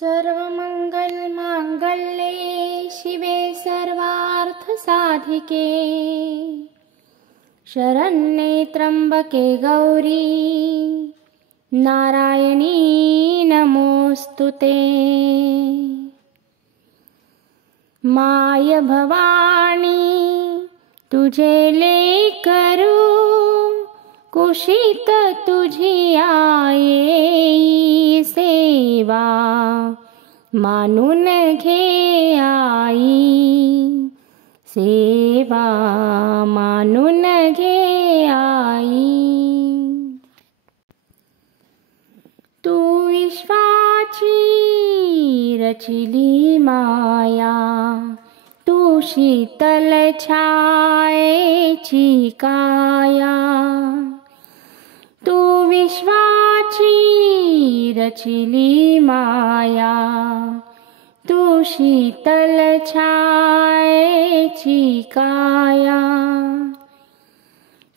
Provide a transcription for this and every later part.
सर्वमंगलमांगल्ये शिवे सर्वार्थसाधिके शरण्ये त्र्यंबके गौरी नारायणी नमोस्तुते। माय भवानी तुझे लेकरू कुशीत तुझी आई सेवा मानून घे आई सेवा मानून घे आई। तू विश्वाची रचिली माया तू शीतल छायेची काया तू विश्वाची रचिली माया तू शीतल छायेची काया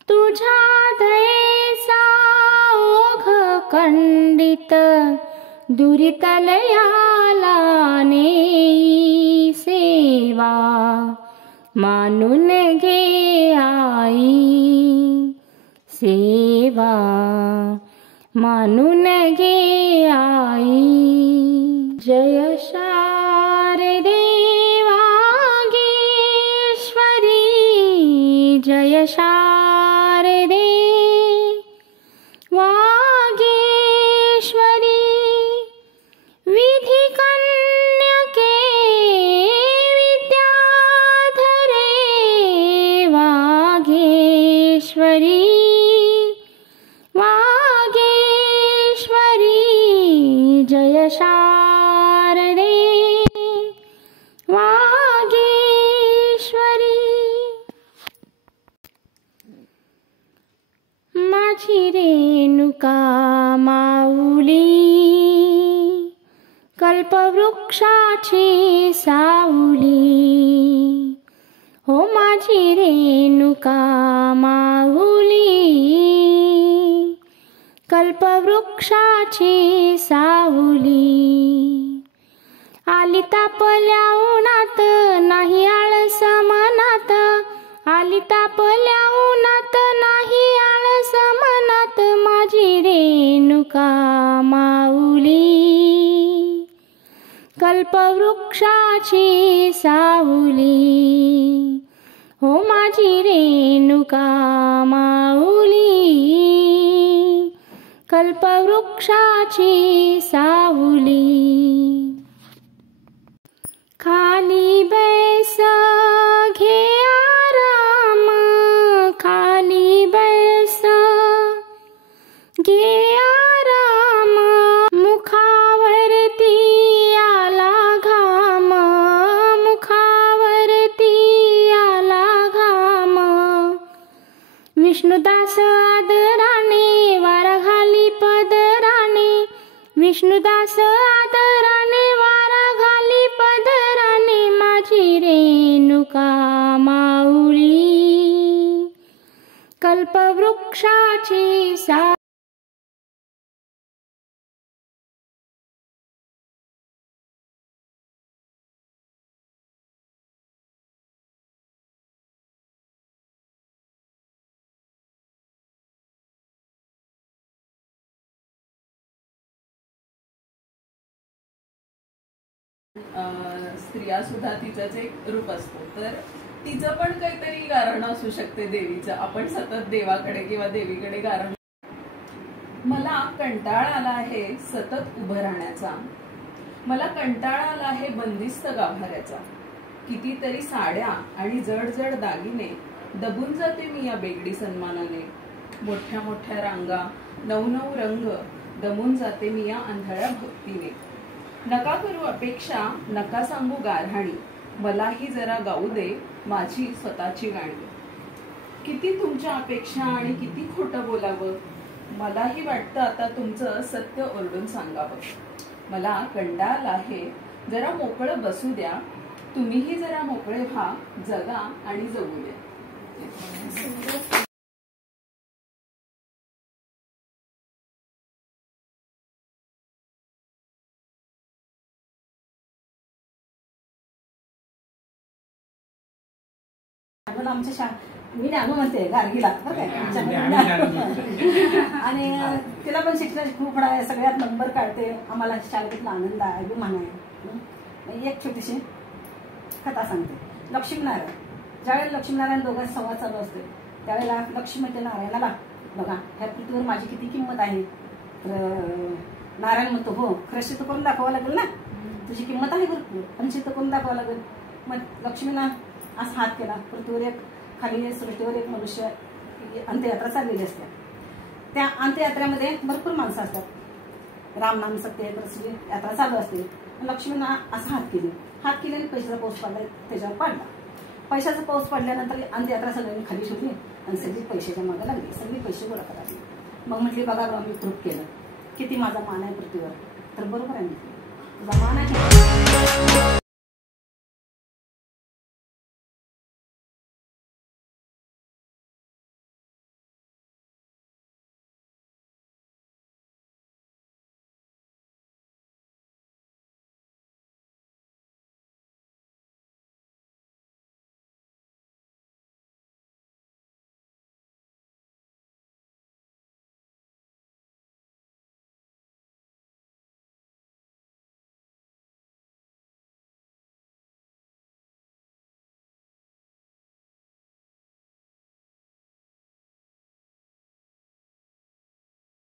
तुझ्या दयेचा ओघ खंडित दुरितलयाला नेई सेवा मानून घे आई सेवा मानून घे आई। जय शारदे वागीश्वरी जय शारदे वागीश्वरी विधी कन्यके विद्याधरे वागीश्वरी वागीश्वरी जय शारदे वागीश्वरी। माझी रेणुका माऊली कल्पवृक्षाची सावली हो माझी रेणुका माऊली कल्पवृक्षाची सावली। आली तापल्या उन्हात नाही आळस मनात आली तापल्या उन्हात नाही आळस मनात माझी रेणुका माऊली कल्पवृक्षाची सावली हो माझी रेणुका माऊली कल्पवृक्षाची सावली। खाली बैस घे आराम खाली बैस घे आराम मुखावरती आला घाम मुखावरती आला घाम विष्णुदास आदराने वारा घाली पदराने विष्णुदास आदराने वारा घाली पदराने माझी रेणुका माऊली कल्पवृक्षाची सा स्त्रिया सुद्धा तिचंच एक रूप असतो तर तिचं पण काहीतरी कारण असू शकते देवीचं। आपण सतत देवाकडे किंवा देवीकडे गारण मला कंटाळा आला आहे सतत उभं राहण्याचा मला कंटाळा आला आहे बंदिस्त गाभाऱ्याचा कितीतरी साड्या आणि जड जड दागिने दबून जाते मी या बेगडी सन्मानाने मोठ्या मोठ्या रांगा नवनव रंग दमून जाते मी या आंधळ्या भक्तीने नका करू अपेक्षा नका सांगू गारहाणी मलाही जरा गाऊ दे माझी स्वतःची गाणी किती तुमच्या अपेक्षा आणि किती खोटं बोलावं मलाही वाटतं आता तुमचं सत्य ओरडून सांगावं मला कंटाळा आहे जरा मोकळं बसू द्या तुम्हीही जरा मोकळे व्हा जगा आणि जगू द्या। पण आमच्या मी ज्ञानू म्हणते गार्गीला बरं काय आणि तिला पण शिक्षणाची खूप आहे, सगळ्यात नंबर काढते. आम्हाला शाळेतला आनंद आहे, अभिमान आहे. एक छोटीशी कथा सांगते. लक्ष्मीनारायण, ज्यावेळेला लक्ष्मीनारायण दोघांचा संवाद चालू असतो त्यावेळेला लक्ष्मी म्हणते नारायणाला, बघा ह्या पृथ्वीवर माझी किती किंमत आहे. तर नारायण म्हणतो हो, खरं सिद्ध करून दाखवावं लागेल ना, तुझी किंमत आहे भरपूर पण सिद्ध करून दाखवावं लागेल. मग लक्ष्मीनं असा हात केला, पृथ्वीवर एक खाली सृष्टीवर एक मनुष्य अंत्ययात्रा चाललेली असते. त्या अंत्ययात्रेमध्ये भरपूर माणसं असतात, रामनाम सत्य यात्रा चालू असते. लक्ष्मीनं असा हात केले आणि पैशाचा पाऊस पडला, त्याच्यावर पाडला. पैशाचा पाऊस पडल्यानंतर अंत्ययात्रा सगळ्यांनी खाली ठेवली आणि सगळी पैशाच्या मागे लागली, सगळी पैसे गोळा करायला. मग म्हटली बघा बघा मी प्रूफ केलं किती माझा मान आहे पृथ्वीवर. तर बरोबर आहे, तुझा मान आहे.